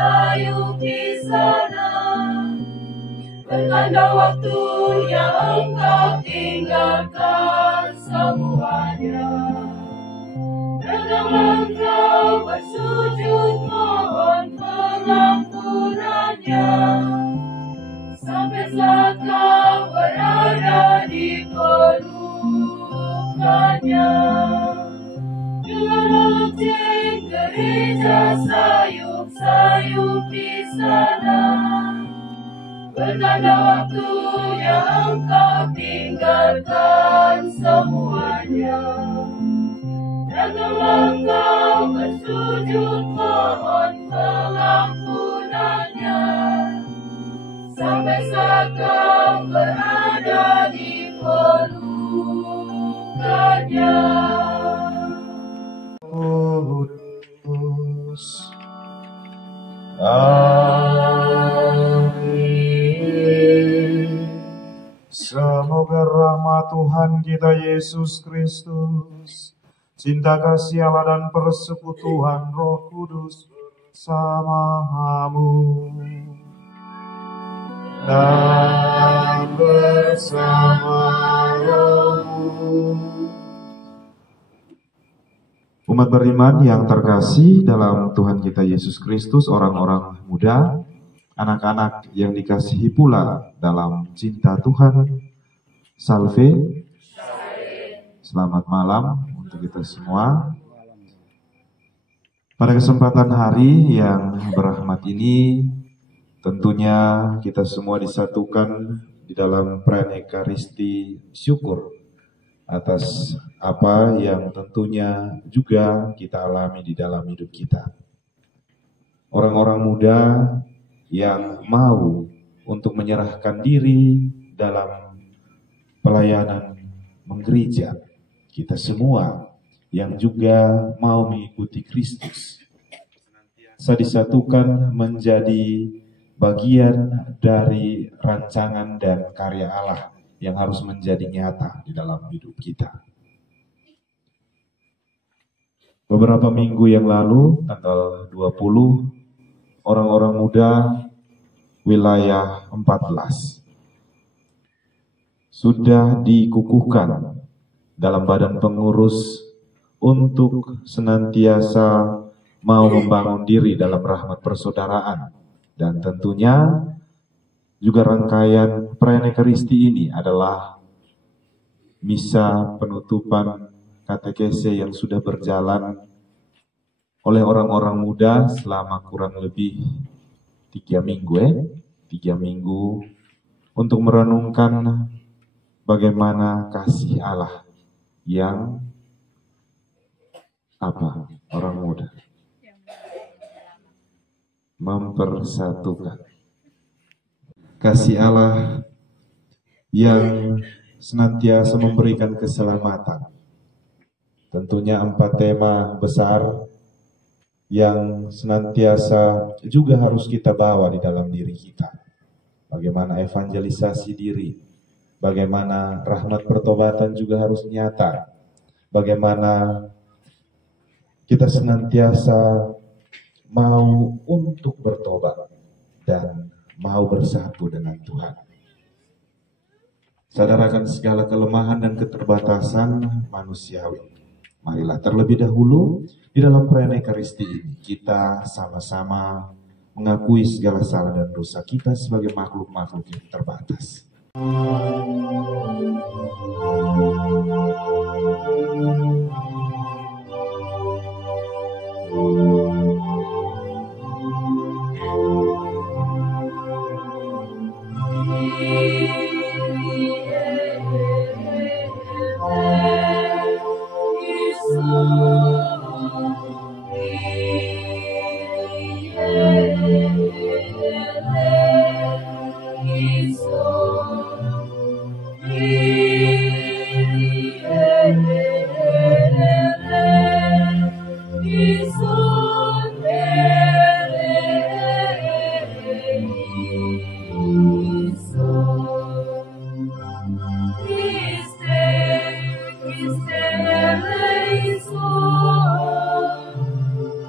sayup di sana. Bertanda waktu yang engkau tinggalkan semuanya. Datanglah engkau bersujud mohon pengampunannya. Sampai saat kau berada di pelukannya. Dengan letih gereja sayup-sayup di sana. Bertanda waktu yang engkau tinggalkan semuanya. Datanglah engkau bersujud mohon pengampunannya. Sampai saat kau berada di pelukannya. Kudus. Amin. Semoga rahmat Tuhan kita Yesus Kristus, cinta kasih Allah dan persekutuan Roh Kudus bersamamu dan bersama rohmu. Umat beriman yang terkasih dalam Tuhan kita Yesus Kristus, orang-orang muda, anak-anak yang dikasihi pula dalam cinta Tuhan, Salve, selamat malam untuk kita semua. Pada kesempatan hari yang berahmat ini, tentunya kita semua disatukan di dalam perayaan Ekaristi syukur atas apa yang tentunya juga kita alami di dalam hidup kita. Orang-orang muda yang mau untuk menyerahkan diri dalam pelayanan menggereja. Kita semua yang juga mau mengikuti Kristus. Saya disatukan menjadi bagian dari rancangan dan karya Allah yang harus menjadi nyata di dalam hidup kita. Beberapa minggu yang lalu, tanggal 20, orang-orang muda wilayah 14 sudah dikukuhkan dalam badan pengurus untuk senantiasa mau membangun diri dalam rahmat persaudaraan. Dan tentunya juga rangkaian perayaan Ekaristi ini adalah misa penutupan katekese yang sudah berjalan oleh orang-orang muda selama kurang lebih 3 minggu untuk merenungkan bagaimana kasih Allah yang orang muda mempersatukan. Kasih Allah yang senantiasa memberikan keselamatan. Tentunya 4 tema besar yang senantiasa juga harus kita bawa di dalam diri kita. Bagaimana evangelisasi diri, bagaimana rahmat pertobatan juga harus nyata, bagaimana kita senantiasa mau untuk bertobat dan mau bersatu dengan Tuhan. Sadarakan segala kelemahan dan keterbatasan manusiawi. Marilah terlebih dahulu di dalam perayaan Ekaristi ini kita sama-sama mengakui segala salah dan dosa kita sebagai makhluk-makhluk yang terbatas.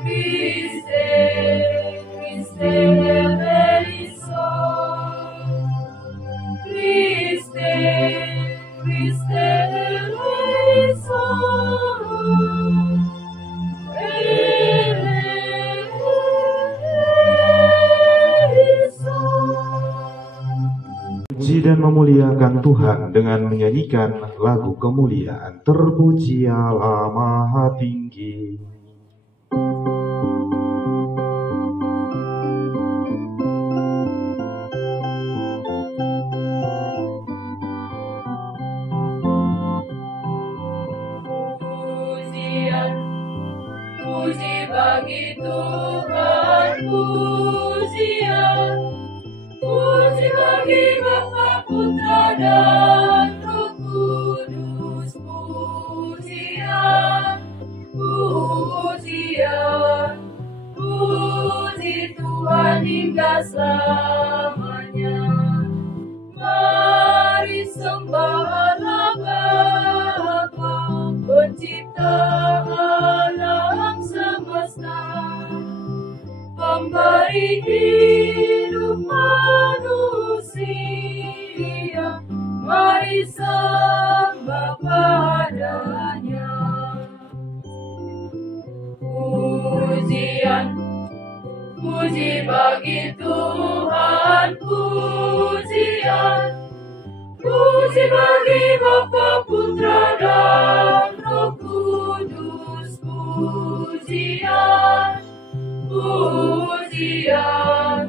Christe, memuliakan Tuhan dengan menyanyikan lagu kemuliaan. Terpuji Allah Maha Tinggi. Pujian, puji bagi Tuhan, pujian, puji bagi Bapa, Putra dan Roh Kudus, pujian, pujian, puji Tuhan hingga selamanya. Mari sembah Allah Bapa, Pencipta alam semesta, pemberi hidup manusia. Mari sembah padanya. Pujian, puji bagi Tuhan, pujian, puji bagi Bapa, Putra dan Roh Kudus, pujian, pujian,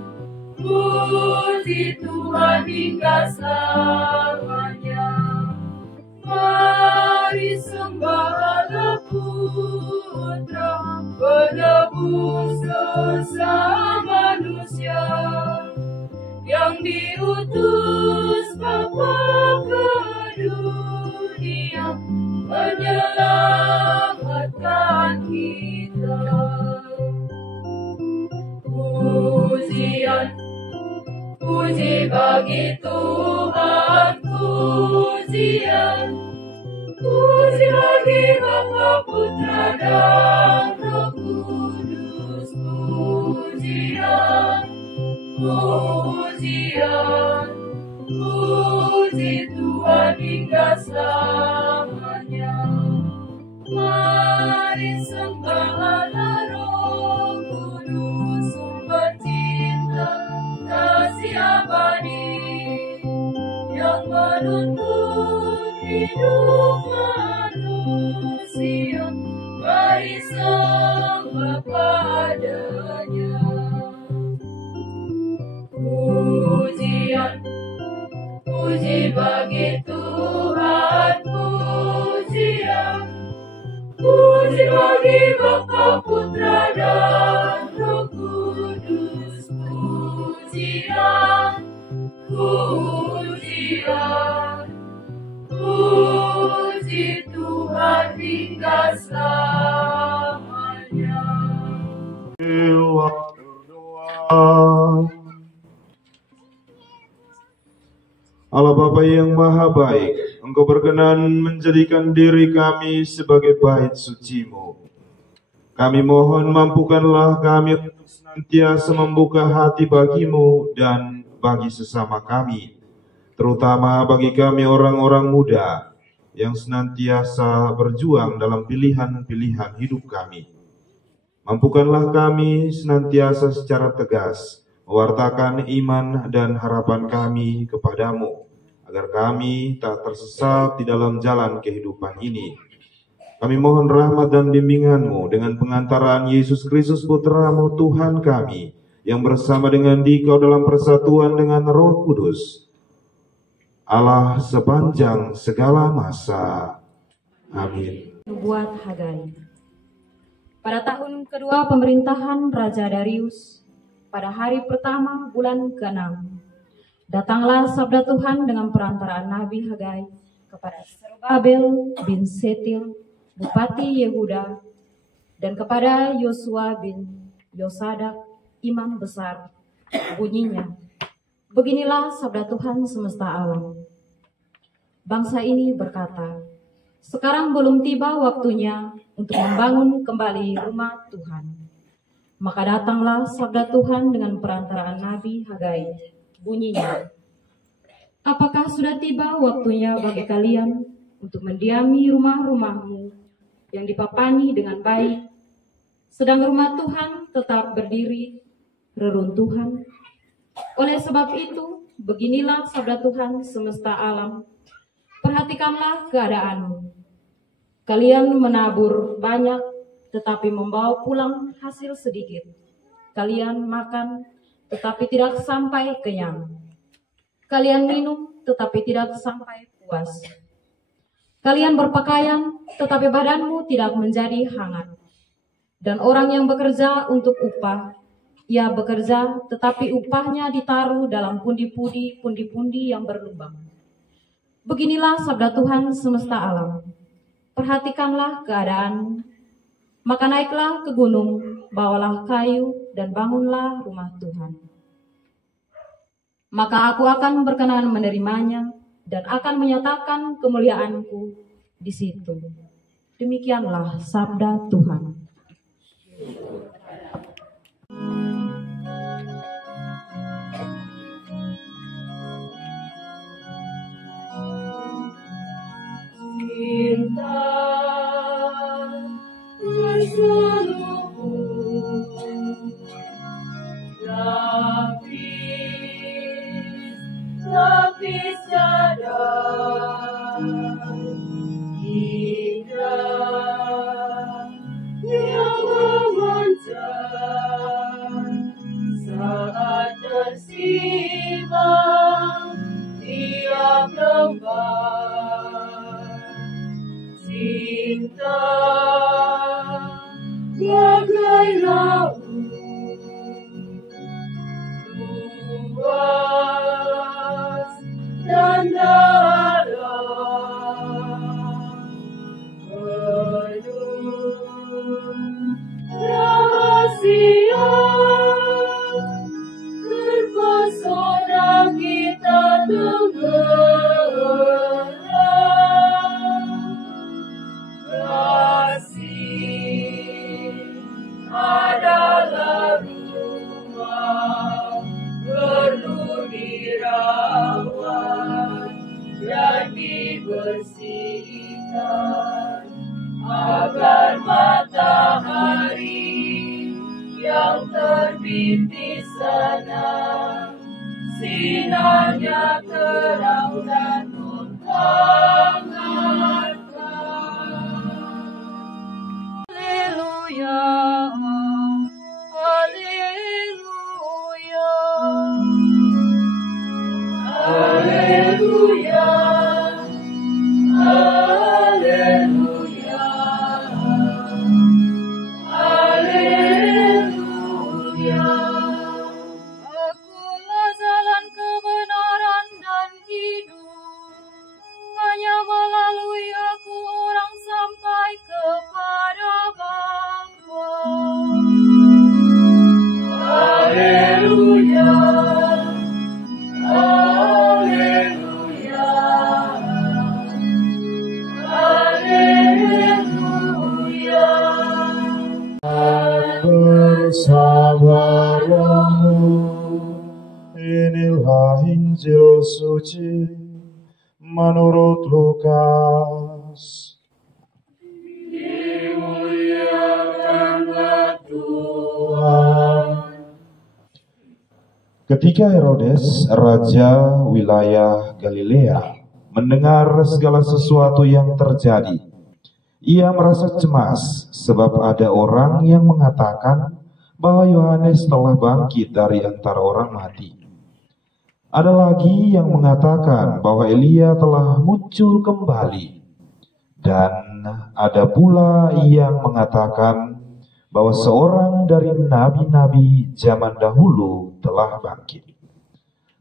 puji Tuhan hingga selamanya. Mari sembah Allah Putra, penebus dosa manusia, yang diutus Bapa ke dunia menyelamatkan kita. Pujian, puji bagi Tuhan, pujian, puji bagi Bapa, Putra dan Roh Kudus, pujian, pujian, puji Tuhan hingga selamanya. Mari sembah Allah Roh Kudus, sumber cinta kasih abadi, yang menuntun hidup manusia. Mari sembah padanya. Pujian, puji bagi Tuhan, pujian, puji bagi Bapa, Putra dan Roh Kudus, pujian, pujian, puji Tuhan hingga selamanya. Allah Bapa yang Maha Baik, Engkau berkenan menjadikan diri kami sebagai bait suci-Mu. Kami mohon mampukanlah kami untuk senantiasa membuka hati bagi-Mu dan bagi sesama kami, terutama bagi kami orang-orang muda yang senantiasa berjuang dalam pilihan-pilihan hidup kami. Mampukanlah kami senantiasa secara tegas mewartakan iman dan harapan kami kepadamu, agar kami tak tersesat di dalam jalan kehidupan ini. Kami mohon rahmat dan bimbingan-Mu dengan pengantaraan Yesus Kristus Putra-Mu Tuhan kami, yang bersama dengan Dikau dalam persatuan dengan Roh Kudus, Allah sepanjang segala masa. Amin. Nubuat Hagai. Pada tahun kedua pemerintahan Raja Darius, pada hari pertama bulan ke-6, datanglah sabda Tuhan dengan perantaraan Nabi Hagai kepada Zerubabel bin Setil, Bupati Yehuda, dan kepada Yosua bin Yosadak, Imam Besar. Bunyinya, beginilah sabda Tuhan semesta alam. Bangsa ini berkata, sekarang belum tiba waktunya untuk membangun kembali rumah Tuhan. Maka datanglah sabda Tuhan dengan perantaraan Nabi Hagai. Bunyinya, apakah sudah tiba waktunya bagi kalian untuk mendiami rumah-rumahmu yang dipapani dengan baik, sedang rumah Tuhan tetap berdiri reruntuhan? Oleh sebab itu, beginilah sabda Tuhan semesta alam. Perhatikanlah keadaanmu. Kalian menabur banyak, tetapi membawa pulang hasil sedikit. Kalian makan, tetapi tidak sampai kenyang. Kalian minum, tetapi tidak sampai puas. Kalian berpakaian, tetapi badanmu tidak menjadi hangat. Dan orang yang bekerja untuk upah, ia bekerja, tetapi upahnya ditaruh dalam pundi-pundi yang berlubang. Beginilah sabda Tuhan semesta alam. Perhatikanlah keadaan, maka naiklah ke gunung, bawalah kayu, dan bangunlah rumah Tuhan. Maka aku akan berkenan menerimanya, dan akan menyatakan kemuliaanku di situ. Demikianlah sabda Tuhan. Cinta bersuluhu, lapis cadar, indah yang memancar saat tersimbang tiap lembar. Cinta bagai laut luas dan dalam, penuh rahasia, terpesona kita tenggelam. Kasih adalah rumah perlu dirawat dan dibersihkan agar matahari yang terbit di sana sinarnya terang dan menghangatkan. Haleluya, haleluya, haleluya, haleluya. Akulah jalan kebenaran dan hidup, hanya melalui aku orang sampai kepada Bapa. Haleluya, haleluya, haleluya. Bersabarlah, inilah Injil suci menurut Lukas. Dimuliakanlah Tuhan. Ketika Herodes, raja wilayah Galilea, mendengar segala sesuatu yang terjadi, ia merasa cemas sebab ada orang yang mengatakan bahwa Yohanes telah bangkit dari antara orang mati. Ada lagi yang mengatakan bahwa Elia telah muncul kembali. Dan ada pula yang mengatakan bahwa seorang dari nabi-nabi zaman dahulu telah bangkit.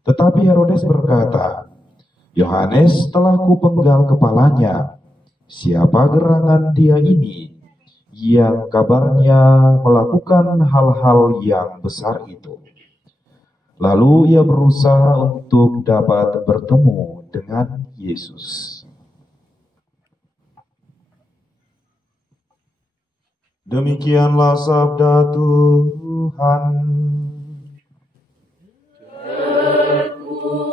Tetapi Herodes berkata, Yohanes telah kupenggal kepalanya. Siapa gerangan dia ini yang kabarnya melakukan hal-hal yang besar itu? Lalu ia berusaha untuk dapat bertemu dengan Yesus. Demikianlah sabda Tuhan. Terpujilah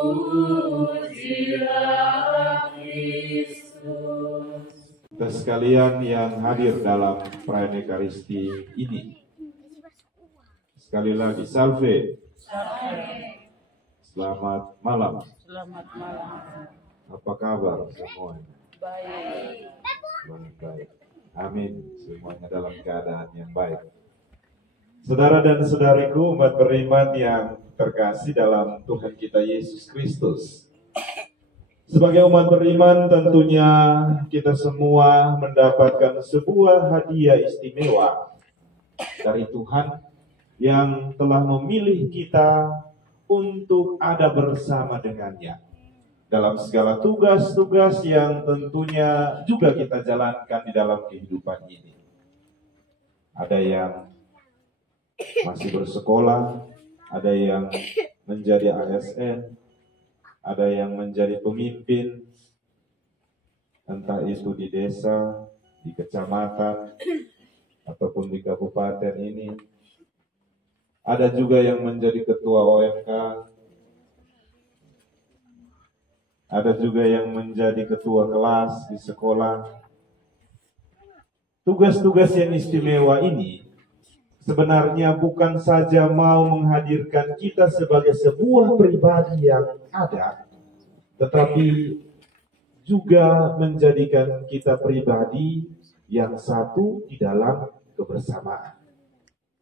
Kristus. Kita sekalian yang hadir dalam perayaan Ekaristi ini, sekali lagi salve. Selamat malam. Selamat malam. Apa kabar semuanya? Baik. Baik. Amin. Semuanya dalam keadaan yang baik. Saudara dan saudariku, umat beriman yang terkasih dalam Tuhan kita Yesus Kristus. Sebagai umat beriman, tentunya kita semua mendapatkan sebuah hadiah istimewa dari Tuhan yang telah memilih kita untuk ada bersama dengannya dalam segala tugas-tugas yang tentunya juga kita jalankan di dalam kehidupan ini. Ada yang masih bersekolah, ada yang menjadi ASN, ada yang menjadi pemimpin, entah itu di desa, di kecamatan, ataupun di kabupaten ini. Ada juga yang menjadi ketua OMK, ada juga yang menjadi ketua kelas di sekolah. Tugas-tugas yang istimewa ini sebenarnya bukan saja mau menghadirkan kita sebagai sebuah pribadi yang ada, tetapi juga menjadikan kita pribadi yang satu di dalam kebersamaan.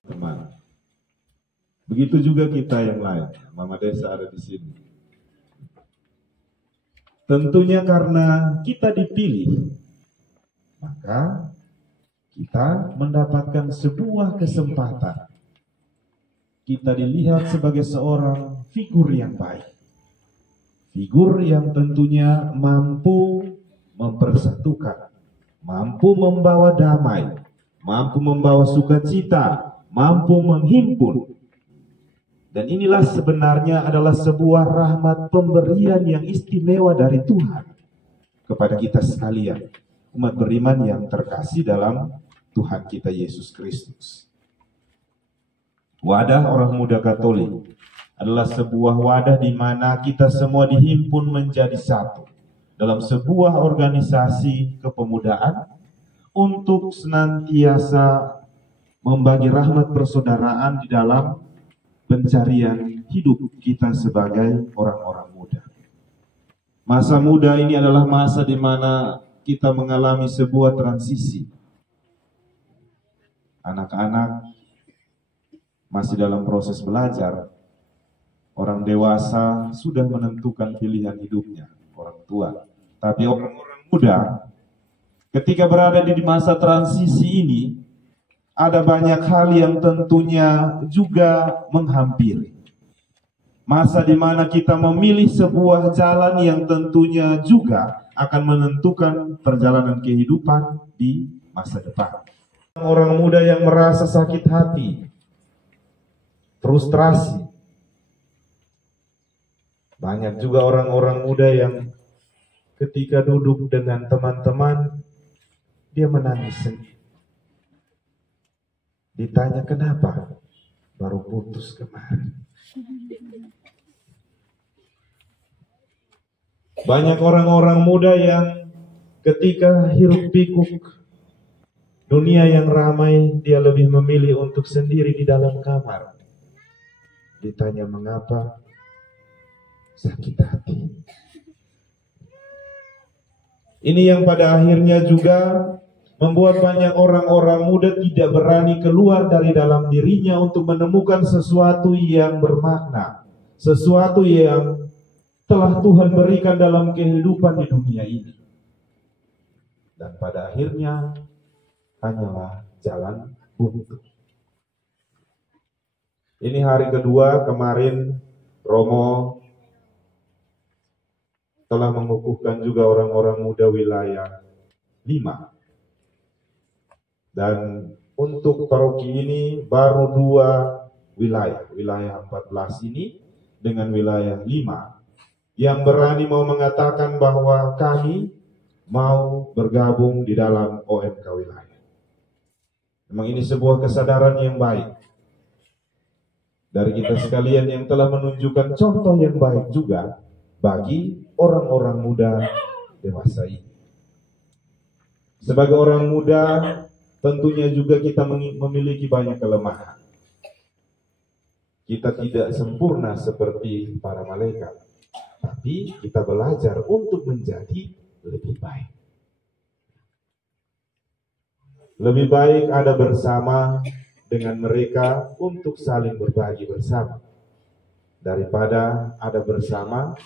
Teman. Begitu juga kita yang lain. Mama Desa ada di sini. Tentunya karena kita dipilih, maka kita mendapatkan sebuah kesempatan. Kita dilihat sebagai seorang figur yang baik. Figur yang tentunya mampu mempersatukan, mampu membawa damai, mampu membawa sukacita, mampu menghimpun. Dan inilah sebenarnya adalah sebuah rahmat pemberian yang istimewa dari Tuhan kepada kita sekalian, umat beriman yang terkasih dalam Tuhan kita Yesus Kristus. Wadah Orang Muda Katolik adalah sebuah wadah di mana kita semua dihimpun menjadi satu dalam sebuah organisasi kepemudaan untuk senantiasa membagi rahmat persaudaraan di dalam pencarian hidup kita sebagai orang-orang muda. Masa muda ini adalah masa di mana kita mengalami sebuah transisi. Anak-anak masih dalam proses belajar. Orang dewasa sudah menentukan pilihan hidupnya, orang tua. Tapi orang-orang muda ketika berada di masa transisi ini, ada banyak hal yang tentunya juga menghampiri. Masa di mana kita memilih sebuah jalan yang tentunya juga akan menentukan perjalanan kehidupan di masa depan. Orang muda yang merasa sakit hati, frustrasi. Banyak juga orang-orang muda yang ketika duduk dengan teman-teman, dia menangis sendiri. Ditanya kenapa? Baru putus kemarin. Banyak orang-orang muda yang ketika hiruk pikuk dunia yang ramai, dia lebih memilih untuk sendiri di dalam kamar. Ditanya mengapa? Sakit hati. Ini yang pada akhirnya juga membuat banyak orang-orang muda tidak berani keluar dari dalam dirinya untuk menemukan sesuatu yang bermakna, sesuatu yang telah Tuhan berikan dalam kehidupan di dunia ini. Dan pada akhirnya hanyalah jalan buntu. Ini hari kedua, kemarin Romo telah mengukuhkan juga orang-orang muda wilayah 5. Dan untuk paroki ini baru 2 wilayah, wilayah 14 ini dengan wilayah 5 yang berani mau mengatakan bahwa kami mau bergabung di dalam OMK wilayah. Memang ini sebuah kesadaran yang baik dari kita sekalian yang telah menunjukkan contoh yang baik juga bagi orang-orang muda dewasa ini. Sebagai orang muda, tentunya juga kita memiliki banyak kelemahan. Kita tidak sempurna seperti para malaikat, tapi kita belajar untuk menjadi lebih baik. Lebih baik ada bersama dengan mereka untuk saling berbagi bersama, daripada ada bersama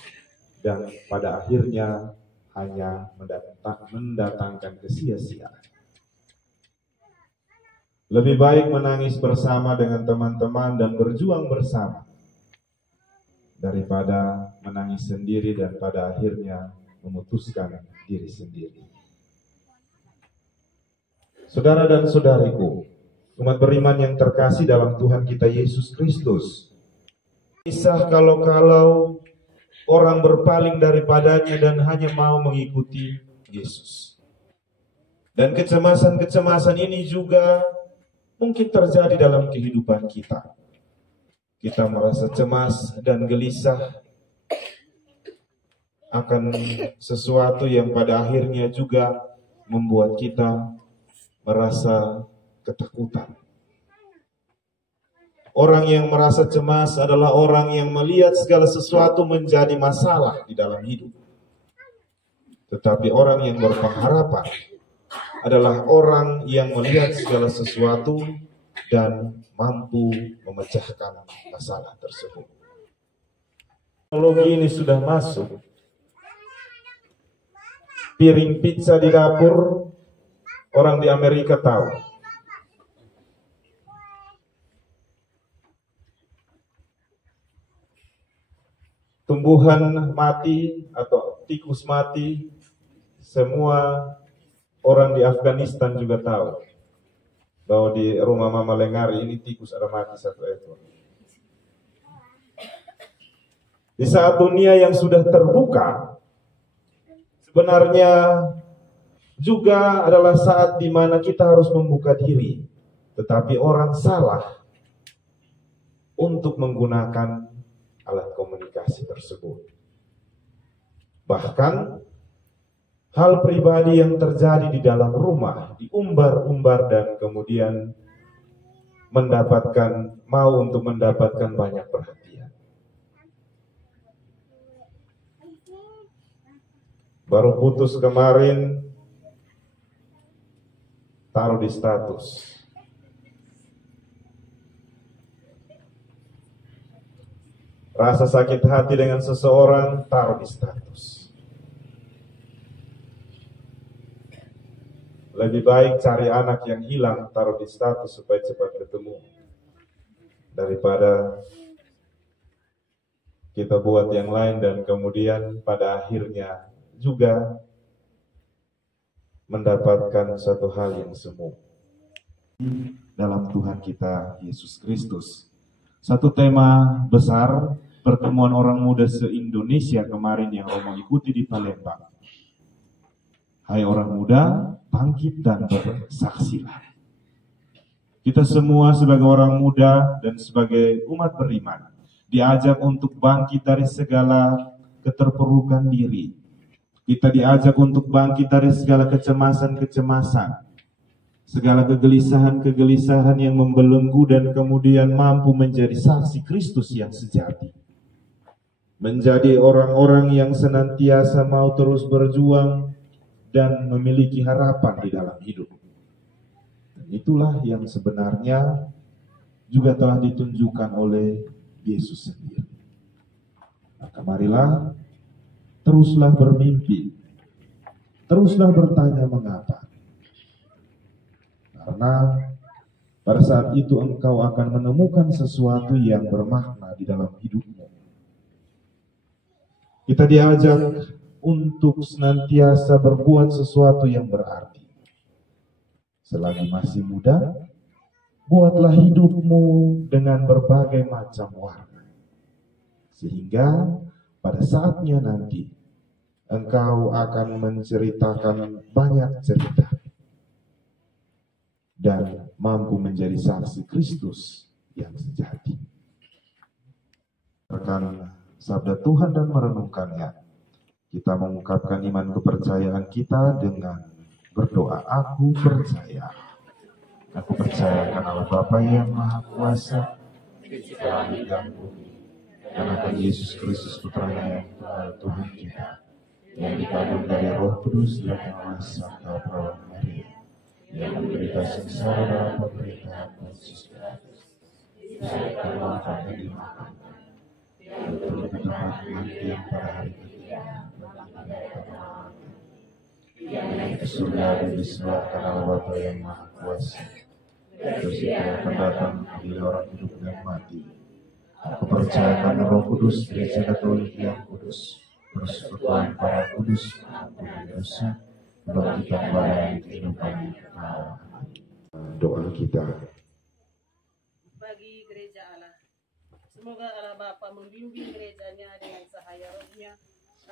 dan pada akhirnya hanya mendatangkan kesia-siaan. Lebih baik menangis bersama dengan teman-teman dan berjuang bersama, daripada menangis sendiri dan pada akhirnya memutuskan diri sendiri. Saudara dan saudariku, umat beriman yang terkasih dalam Tuhan kita Yesus Kristus, kisah kalau orang berpaling daripadanya dan hanya mau mengikuti Yesus. Dan kecemasan-kecemasan ini juga mungkin terjadi dalam kehidupan kita. Kita merasa cemas dan gelisah akan sesuatu yang pada akhirnya juga membuat kita merasa ketakutan. Orang yang merasa cemas adalah orang yang melihat segala sesuatu menjadi masalah di dalam hidup. Tetapi orang yang berpengharapan adalah orang yang melihat segala sesuatu dan mampu memecahkan masalah tersebut. Teknologi ini sudah masuk. Piring pizza di dapur, orang di Amerika tahu. Tumbuhan mati atau tikus mati, semua orang di Afghanistan juga tahu bahwa di rumah Mama Lengari ini tikus ada mati 1 ekor. Di saat dunia yang sudah terbuka, sebenarnya juga adalah saat di mana kita harus membuka diri. Tetapi orang salah untuk menggunakan alat komunikasi tersebut. Bahkan hal pribadi yang terjadi di dalam rumah diumbar-umbar dan kemudian mau untuk mendapatkan banyak perhatian. Baru putus kemarin, taruh di status. Rasa sakit hati dengan seseorang, taruh di status. Lebih baik cari anak yang hilang, taruh di status supaya cepat ketemu, daripada kita buat yang lain dan kemudian pada akhirnya juga mendapatkan satu hal yang semu. Dalam Tuhan kita Yesus Kristus. Satu tema besar pertemuan orang muda se-Indonesia kemarin yang Romo ikuti di Palembang. Hai orang muda, bangkit dan bersaksilah. Kita semua sebagai orang muda dan sebagai umat beriman diajak untuk bangkit dari segala keterpurukan diri. Kita diajak untuk bangkit dari segala kecemasan-kecemasan, segala kegelisahan-kegelisahan yang membelenggu dan kemudian mampu menjadi saksi Kristus yang sejati. Menjadi orang-orang yang senantiasa mau terus berjuang dan memiliki harapan di dalam hidup. Dan itulah yang sebenarnya juga telah ditunjukkan oleh Yesus sendiri. Maka marilah teruslah bermimpi, teruslah bertanya mengapa. Karena pada saat itu engkau akan menemukan sesuatu yang bermakna di dalam hidupmu. Kita diajak untuk senantiasa berbuat sesuatu yang berarti. Selagi masih muda, buatlah hidupmu dengan berbagai macam warna. Sehingga pada saatnya nanti, engkau akan menceritakan banyak cerita. Dan mampu menjadi saksi Kristus yang sejati. Rekan sabda Tuhan dan merenungkannya. Kita mengungkapkan iman kepercayaan kita dengan berdoa. Aku percaya. Aku percaya akan Allah Bapa yang Maha Kuasa, kita langit dan bumi, dan akan Yesus Kristus putranya yang Tuhan kita, yang dikandung dari Roh Kudus dan Allah serta perawan Maria, yang menderita sengsara dalam pemerintahan Pontius Pilatus, disalibkan, wafat dan dimakamkan, yang turun ke tempat kematian pada hari ketiga, yang naik ke surga dan disebarkan Allah Bapa yang Maha Kuasa. Terus dia akan datang mengadili orang hidup dan mati. Aku percaya pada Roh Kudus, Gereja Katolik yang kudus, persekutuan para kudus, pengampunan dosa, kebangkitan badan, kehidupan yang kekal. Doa kita. Bagi gereja Allah, semoga Allah Bapa membimbing gerejanya dengan cahaya rohnya,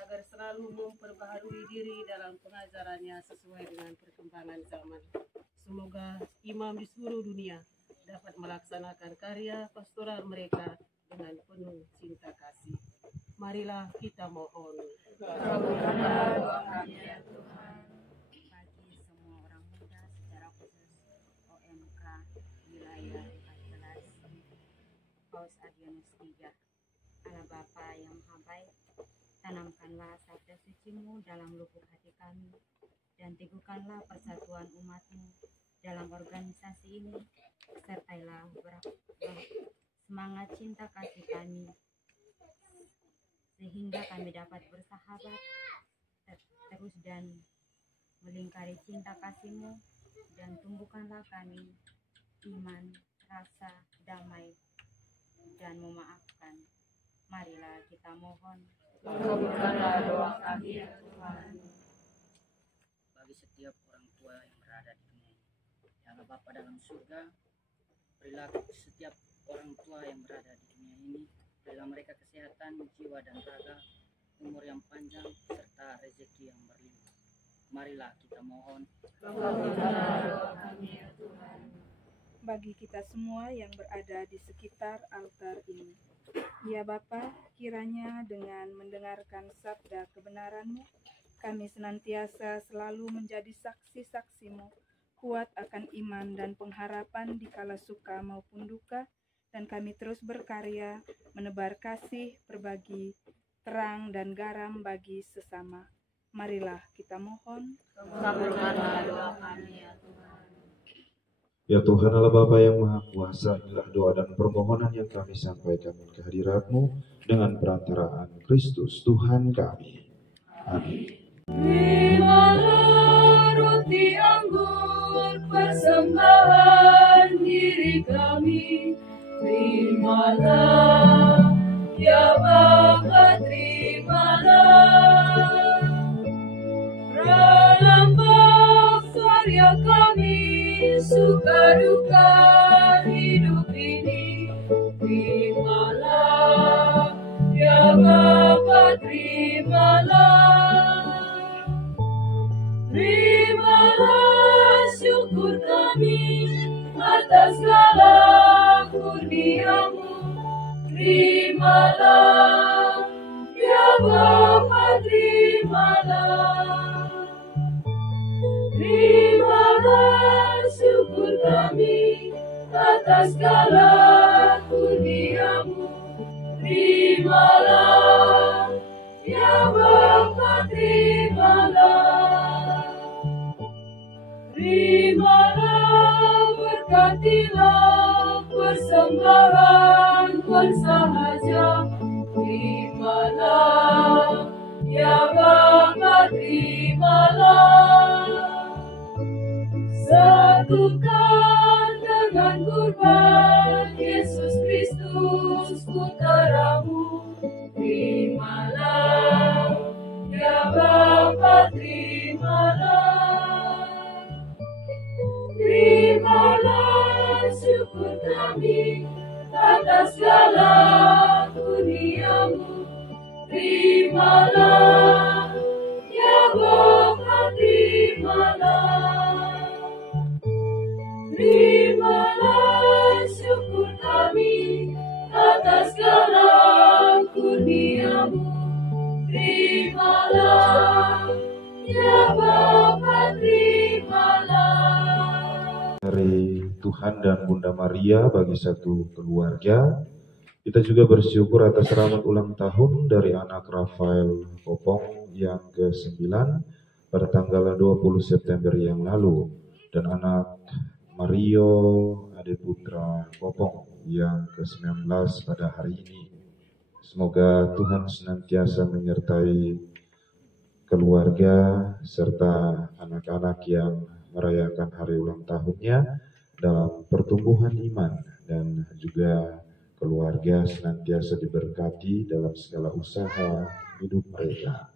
agar selalu memperbaharui diri dalam pengajarannya sesuai dengan perkembangan zaman. Semoga imam di seluruh dunia dapat melaksanakan karya pastoral mereka dengan penuh cinta kasih. Marilah kita mohon. Kabulkanlah doa kami ya Tuhan. Bagi semua orang muda secara khusus OMK wilayah 14 Paus Adrianus III. Allah Bapa yang Maha Baik, tanamkanlah sabda suci-Mu dalam lubuk hati kami, dan teguhkanlah persatuan umat-Mu dalam organisasi ini. Sertailah semangat cinta kasih kami, sehingga kami dapat bersahabat terus dan melingkari cinta kasih-Mu, dan tumbuhkanlah kami iman, rasa, damai, dan memaafkan. Marilah kita mohon. Kabulkanlah doa kami ya Tuhan. Bagi setiap orang tua yang berada di dunia ini, ya Allah Bapa dalam surga, berilah setiap orang tua yang berada di dunia ini, berilah mereka kesehatan jiwa dan raga, umur yang panjang, serta rezeki yang berlimpah. Marilah kita mohon. Kabulkanlah doa kami ya Tuhan. Bagi kita semua yang berada di sekitar altar ini, ya Bapa, kiranya dengan mendengarkan sabda kebenaran-Mu, kami senantiasa selalu menjadi saksi-saksi-Mu, kuat akan iman dan pengharapan di kala suka maupun duka, dan kami terus berkarya menebar kasih, berbagi terang dan garam bagi sesama. Marilah kita mohon. Kabulkanlah doa kami ya Tuhan. Ya Tuhan Allah Bapa yang Maha Kuasa, inilah doa dan permohonan yang kami sampaikan ke hadirat-Mu dengan perantaraan Kristus Tuhan kami. Amin. Terimalah roti anggur persembahan diri kami. Terimalah ya Bapa, terimalah pralambang karya kami, suka duka hidup ini. Terimalah ya Bapa, terimalah. Terimalah syukur kami atas segala kurnia-Mu. Terimalah ya Bapa, terimalah. Terimalah syukur kami atas segala kurnia-Mu. Terimalah ya Bapa, terimalah. Terimalah, berkatilah persembahan bersahaja. Terimalah ya Bapa, terimalah. Satukan dengan kurban Yesus Kristus Putra-Mu. Terimalah ya Bapa, terimalah. Terimalah syukur kami atas segala kurnia-Mu. Terimalah ya Bapa, terimalah. Terimalah syukur kami atas segala kurnia-Mu. Terimalah ya Bapa, terimalah. dari Tuhan dan Bunda Maria bagi satu keluarga. Kita juga bersyukur atas rahmat ulang tahun dari anak Rafael Popong yang ke-9 pada tanggal 20 September yang lalu, dan anak Mario Ade Putra Popong yang ke-19 pada hari ini. Semoga Tuhan senantiasa menyertai keluarga serta anak-anak yang merayakan hari ulang tahunnya dalam pertumbuhan iman, dan juga keluarga senantiasa diberkati dalam segala usaha hidup mereka.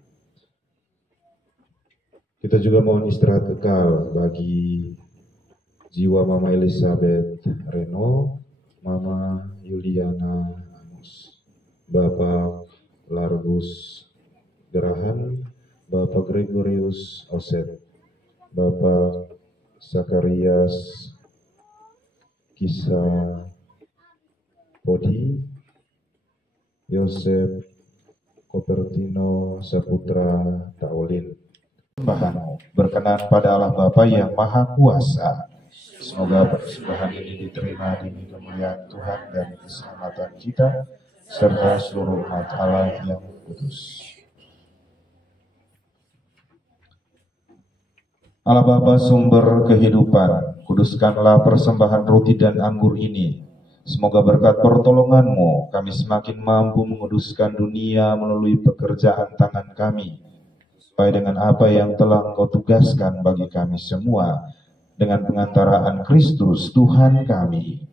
Kita juga mohon istirahat kekal bagi jiwa Mama Elizabeth Reno, Mama Yuliana Amos, Bapak Largus Gerahan, Bapak Gregorius Osep, Bapak Zakarias Kisah Podi, Yosef Kopertino Saputra Taulin. Persembahan berkenan pada Allah Bapa yang Maha Kuasa. Semoga persembahan ini diterima demi kemuliaan Tuhan dan keselamatan kita serta seluruh umat Allah yang kudus. Allah Bapa sumber kehidupan, kuduskanlah persembahan roti dan anggur ini. Semoga berkat pertolongan-Mu kami semakin mampu menguduskan dunia melalui pekerjaan tangan kami, supaya dengan apa yang telah Engkau tugaskan bagi kami semua, dengan pengantaraan Kristus Tuhan kami.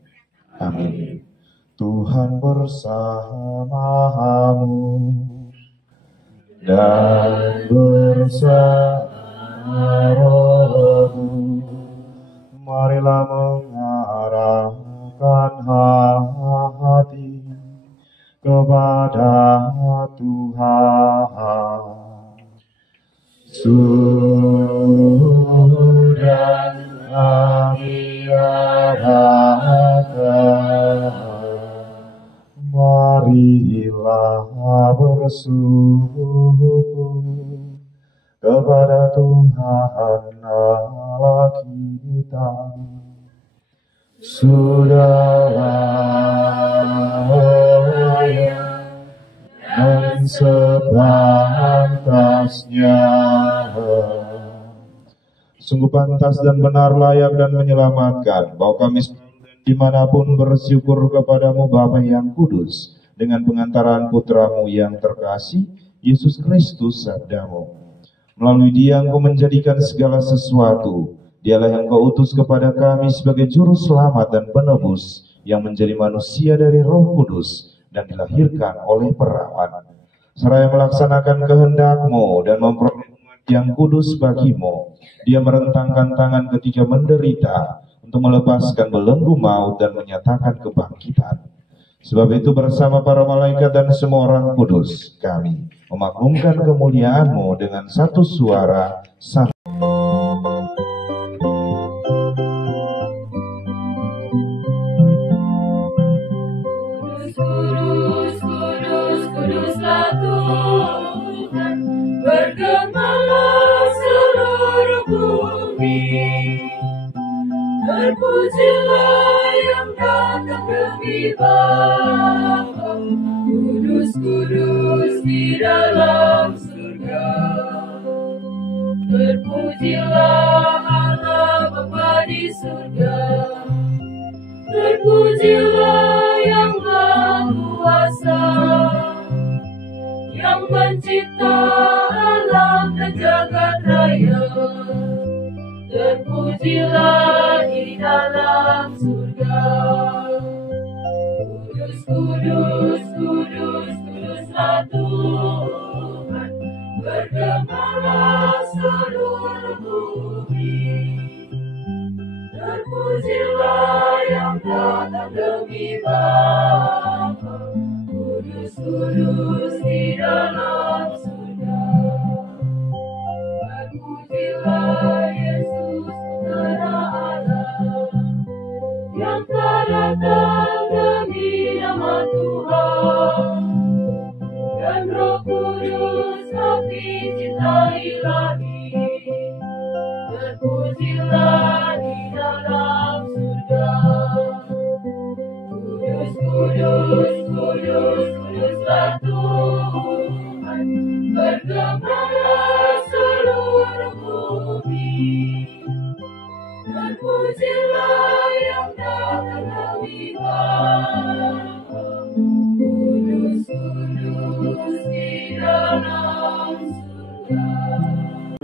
Amin. Tuhan bersamamu dan bersama rohmu. Marilah mengarahkan hati kepada Tuhan. Sudah kami arahkan, marilah bersyukur kepada Tuhan Allah kita. Sudah layak dan sepantasnya, sungguh pantas dan benar, layak dan menyelamatkan, bahwa kami dimanapun bersyukur kepadamu Bapa yang kudus, dengan pengantaran Putramu yang terkasih, Yesus Kristus Sabdamu. Melalui Dia Engkau menjadikan segala sesuatu. Dialah yang Engkau utus kepada kami sebagai juru selamat dan penebus, yang menjadi manusia dari Roh Kudus dan dilahirkan oleh perawan, seraya melaksanakan kehendak-Mu dan memperoleh umat yang kudus bagi-Mu. Dia merentangkan tangan ketika menderita untuk melepaskan belenggu maut dan menyatakan kebangkitan. Sebab itu bersama para malaikat dan semua orang kudus, kami memaklumkan kemuliaan-Mu dengan satu suara. Bergemalah seluruh bumi, terpujilah yang datang demi Bapa, kudus kudus di dalam surga. Terpujilah Allah Bapa di surga, terpujilah yang Maha Kuasa, yang pencipta alam dan jagat raya. Terpujilah di dalam surga. Kudus, kudus, kudus, kuduslah Tuhan, bergemalah seluruh bumi. Terpujilah yang datang demi Bapa, kudus, kudus di dalam surga. Terpujilah Yesus Putra Allah, yang telah datang demi nama Tuhan, dan Roh Kudus api cinta ilahi. Terpujilah di dalam kudus, kudus, kuduslah Tuhan. Bergembiralah seluruh bumi. Terpujilah yang tak terhingga. Kudus, kudus di dalam surga.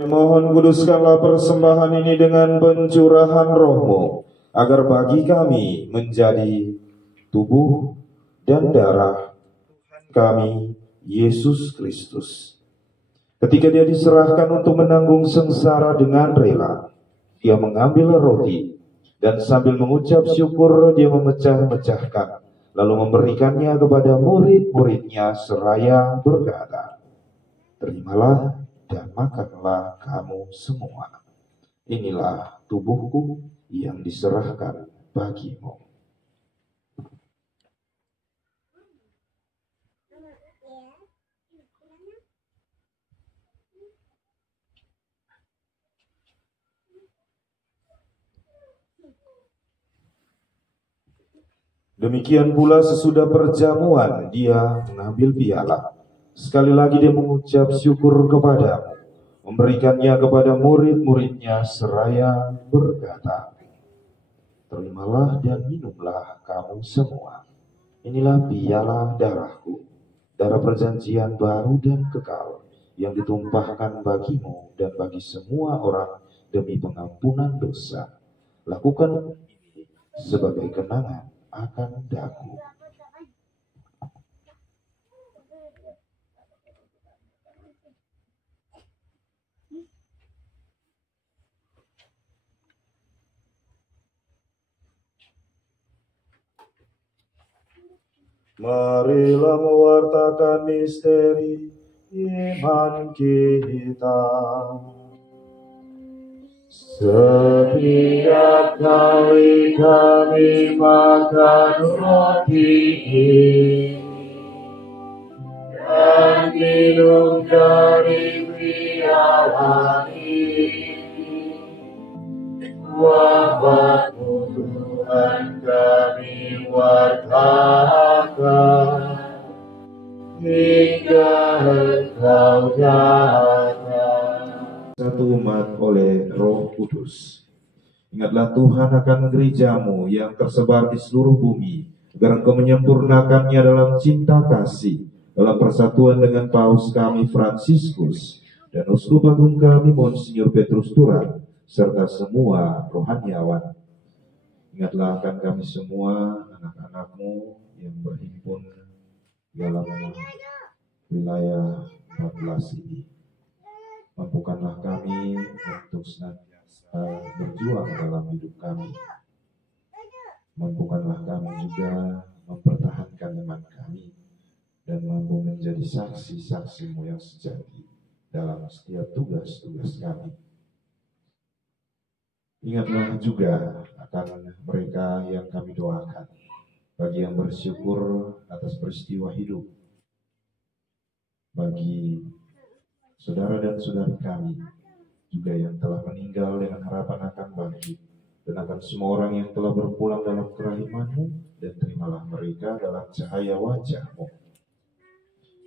Mohon kuduskanlah persembahan ini dengan pencurahan roh-Mu, agar bagi kami menjadi tubuh dan darah Tuhan kami, Yesus Kristus. Ketika Dia diserahkan untuk menanggung sengsara dengan rela, Dia mengambil roti, dan sambil mengucap syukur Dia memecah-mecahkan, lalu memberikannya kepada murid-muridnya seraya berkata, "Terimalah dan makanlah kamu semua. Inilah tubuhku yang diserahkan bagimu." Demikian pula sesudah perjamuan Dia mengambil piala. Sekali lagi Dia mengucap syukur kepadamu, memberikannya kepada murid-muridnya seraya berkata, "Terimalah dan minumlah kamu semua. Inilah piala darahku, darah perjanjian baru dan kekal, yang ditumpahkan bagimu dan bagi semua orang demi pengampunan dosa. Lakukan ini sebagai kenangan akan daku." Marilah mewartakan misteri iman kita. Setiap kali kami makan roti ini dan minum dari piala ini, wafat-Mu Tuhan kami wartakan hingga Engkau datang. Satu umat oleh Roh Kudus. Ingatlah Tuhan akan gereja-Mu yang tersebar di seluruh bumi, agar Engkau menyempurnakannya dalam cinta kasih, dalam persatuan dengan Paus kami Fransiskus dan Uskup Agung kami Monsinyur Petrus Turan, serta semua rohaniawan. Ingatlah akan kami semua, anak-anak-Mu yang berhimpun dalam wilayah 14 ini. Mampukanlah kami untuk senantiasa berjuang dalam hidup kami. Mampukanlah kami juga mempertahankan iman kami dan mampu menjadi saksi-saksi-Mu yang sejati dalam setiap tugas-tugas kami. Ingatlah juga akan mereka yang kami doakan, bagi yang bersyukur atas peristiwa hidup, bagi saudara dan saudari kami juga yang telah meninggal dengan harapan akan bangkit, dan akan semua orang yang telah berpulang dalam kerahiman-Mu, dan terimalah mereka dalam cahaya wajah-Mu.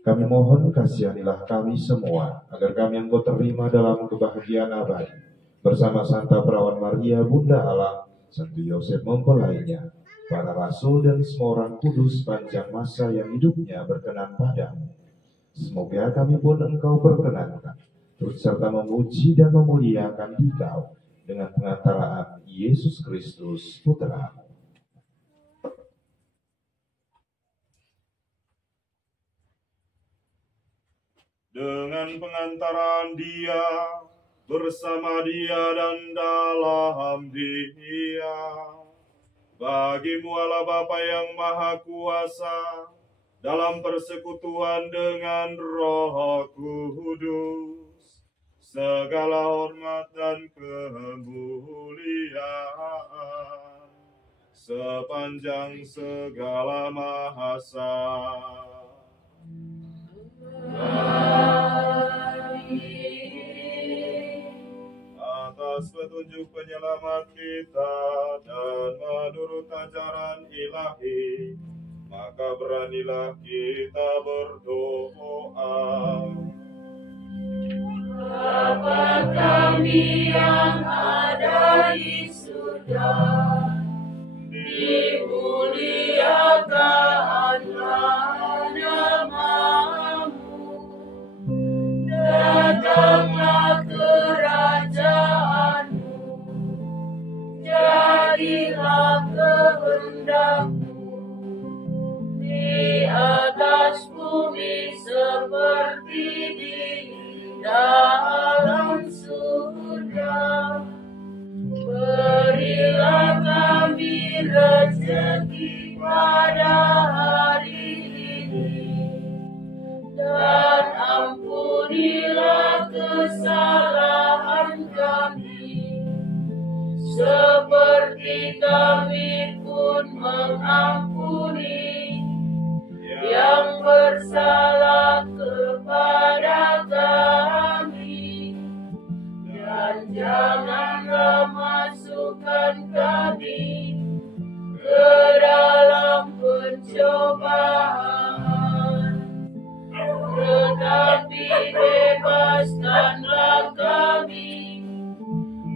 Kami mohon kasihanilah kami semua, agar kami Engkau terima dalam kebahagiaan abadi, bersama Santa Perawan Maria, Bunda Allah, Santo Yosef mempelainya, para rasul dan semua orang kudus panjang masa yang hidupnya berkenan padamu. Semoga kami pun Engkau perkenankan, turut serta memuji dan memuliakan Dikau dengan pengantaraan Yesus Kristus Putra-Mu. Dengan pengantaran Dia, bersama Dia dan dalam Dia, bagi-Mu Allah Bapa yang Maha Kuasa, dalam persekutuan dengan Roh Kudus, segala hormat dan kemuliaan sepanjang segala masa. Atas petunjuk penyelamat kita dan menurut ajaran ilahi, maka beranilah kita berdoa. Bapa kami yang ada di surga, dimuliakanlah namamu, datanglah kerajaanmu, jadilah kehendakmu di atas bumi seperti di dalam surga. Berilah kami rezeki pada hari ini, dan ampunilah kesalahan kami, seperti kami pun mengampuni yang bersalah kepada kami, dan janganlah masukkan kami ke dalam pencobaan, tetapi bebaskanlah kami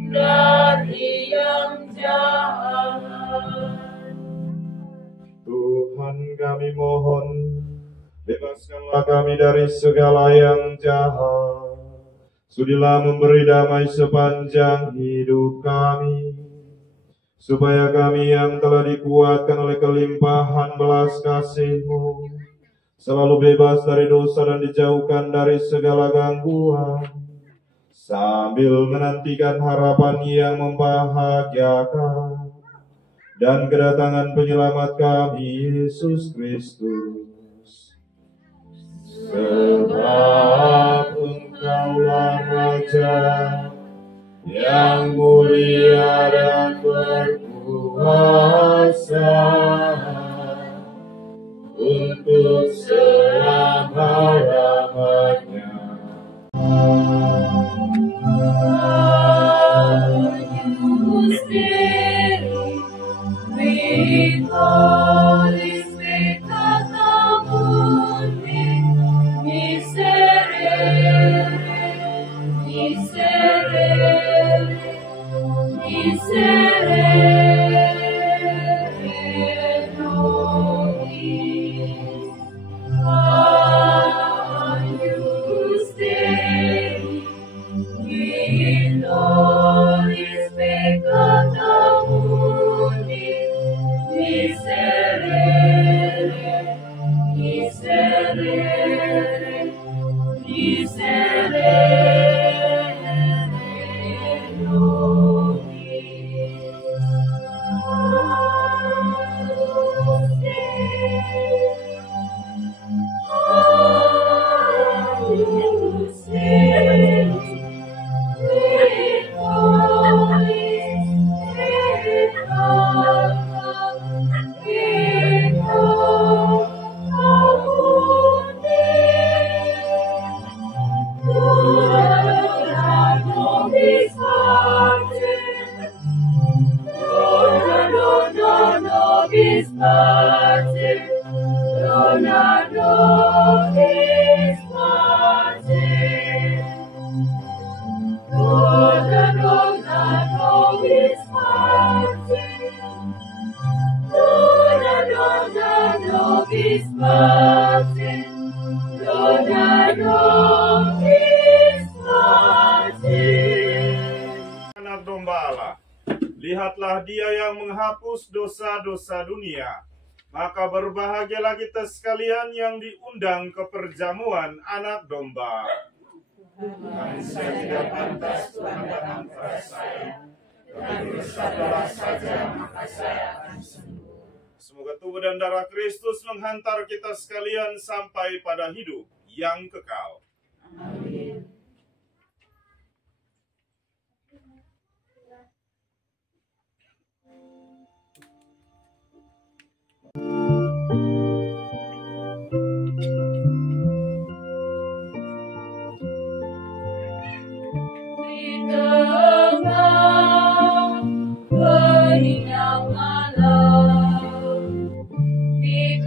dari yang jahat. Tuhan kami mohon, bebaskanlah kami dari segala yang jahat. Sudilah memberi damai sepanjang hidup kami, supaya kami yang telah dikuatkan oleh kelimpahan belas kasih-Mu selalu bebas dari dosa dan dijauhkan dari segala gangguan, sambil menantikan harapan yang membahagiakan dan kedatangan penyelamat kami, Yesus Kristus. Sebab Engkaulah Raja yang mulia dan berkuasa untuk selama-lamanya. Anak domba Allah, lihatlah Dia yang menghapus dosa-dosa dunia. Maka berbahagialah kita sekalian yang diundang ke perjamuan anak domba. Tuhan, saya tidak pantas Tuhan datang kepada saya, tetapi bersabdalah saja maka saya akan sembuh. Semoga tubuh dan darah Kristus menghantar kita sekalian sampai pada hidup yang kekal. Amin. Di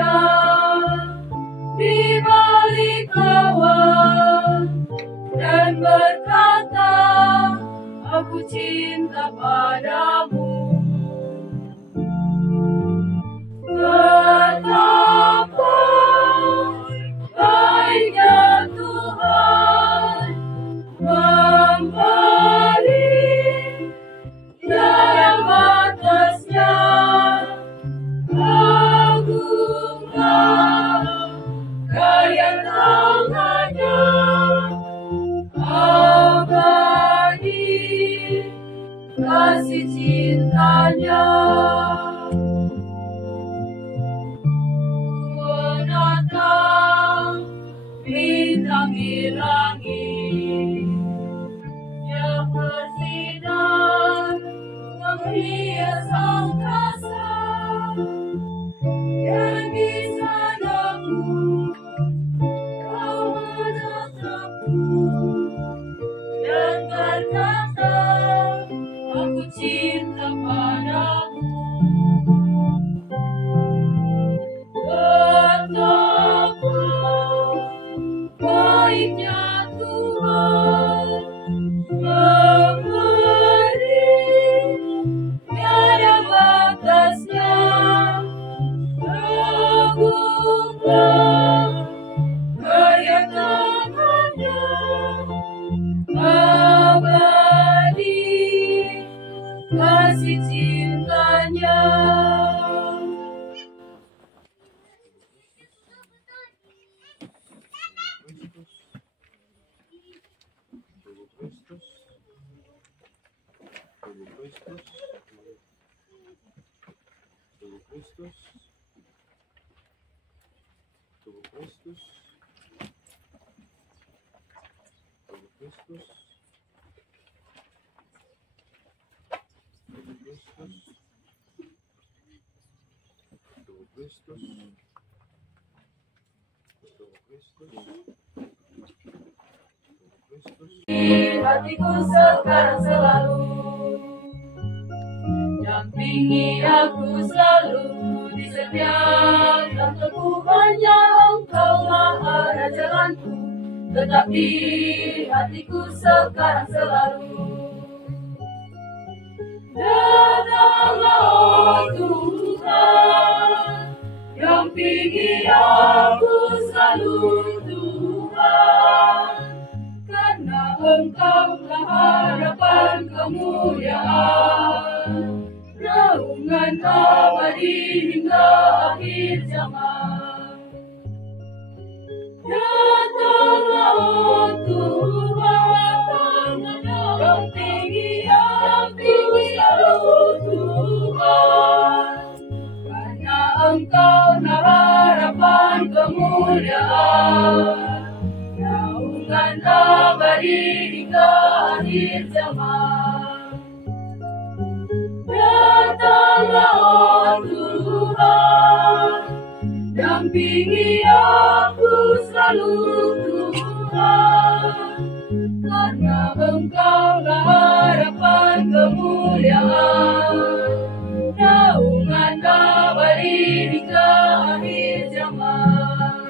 ada di balik awan dan berkata, aku cinta padamu. Betapa baiknya Tuhan memberi tiada batasnya. Agunglah karya tangannya, abadi kasih cintanya. Menatap bintang di langit yang bersinar menghias angkasa, dan di sanaku kau menatapku dan berkata, aku cinta padamu. Betapa baiknya Tuhan memberi tiada batasnya. Agunglah karya tangannya, abadi kasih cintanya. Di hatiku sekarang selalu dampingi aku selalu, di setiap langkahku hanya Engkaulah arah jalanku, tetap di hatiku sekarang selalu. Datanglah oh Tuhan, dampingi aku selalu Tuhan, karena Engkaulah harapan kemuliaan, naungan abadi hingga akhir zaman. Datanglah oh Tuhan, dampingi aku selalu Tuhan, karena Engkaulah harapan kemuliaan, naungan abadi hingga akhir zaman. Datanglah oh Tuhan, dampingi aku selalu Tuhan, karena Engkaulah harapan kemuliaan, naungan abadi hingga akhir zaman.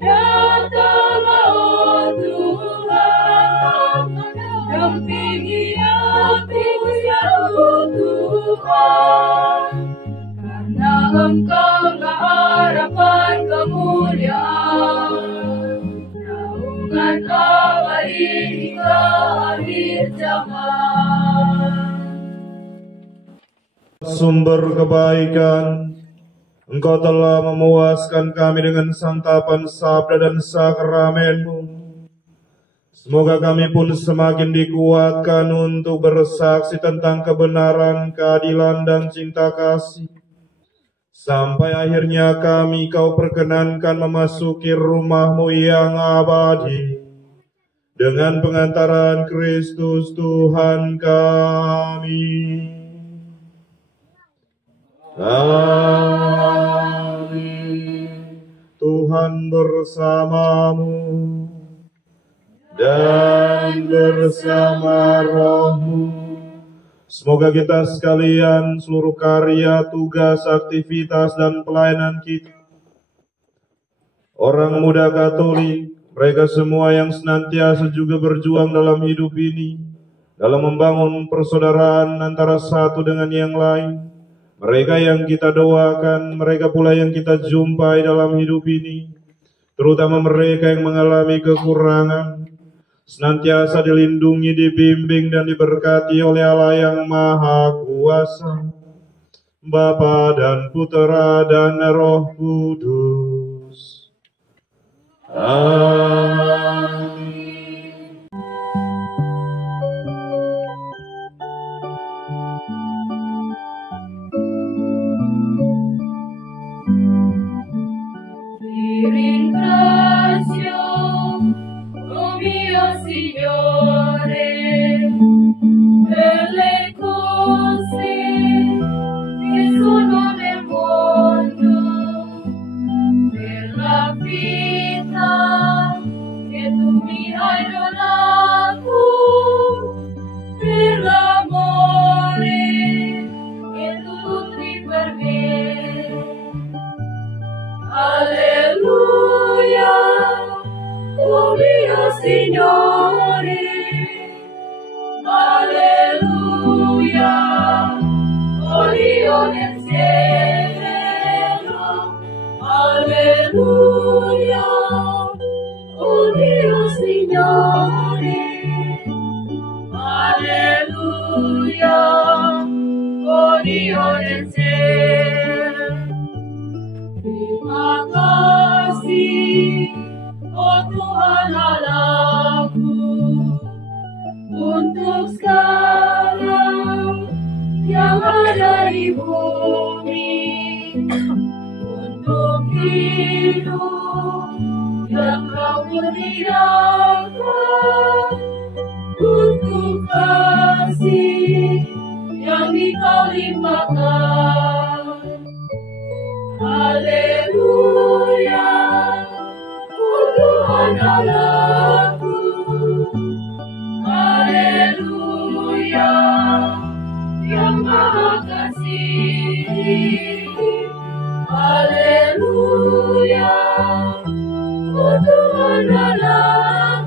Datanglah oh Tuhan, dampingi aku selalu Tuhan, karena Engkaulah harapan kemuliaan, naungan abadi hingga akhir zaman. Sumber kebaikan, Engkau telah memuaskan kami dengan santapan sabda dan sakramen-Mu. Semoga kami pun semakin dikuatkan untuk bersaksi tentang kebenaran, keadilan, dan cinta kasih. Sampai akhirnya kami Kau perkenankan memasuki rumah-Mu yang abadi, dengan pengantaran Kristus Tuhan kami. Amin. Tuhan bersamamu dan bersama rohmu. Semoga kita sekalian, seluruh karya, tugas, aktivitas, dan pelayanan kita, orang muda Katolik, mereka semua yang senantiasa juga berjuang dalam hidup ini, dalam membangun persaudaraan antara satu dengan yang lain, mereka yang kita doakan, mereka pula yang kita jumpai dalam hidup ini, terutama mereka yang mengalami kekurangan, senantiasa dilindungi, dibimbing, dan diberkati oleh Allah yang Maha Kuasa, Bapa dan Putera dan Roh Kudus. Amin. Signore, per le cose che sono nel mondo, per la vita che tu mi hai donato, per l'amore che tu nutri per me. Alleluia, oh mio Signore. Alleluia, oh Dio nel cielo. Alleluia, oh Dio Signore. Alleluia, oh Dio nel cielo. Terima kasih, oh Tuhan Allahku, untuk sekarang yang ada di bumi, untuk hidup yang kau kurniakan, untuk kasih yang kau limpahkan. Haleluya, oh Tuhan Allahku. Haleluya, yang Maha Kasih. Haleluya, oh Tuhan Allah.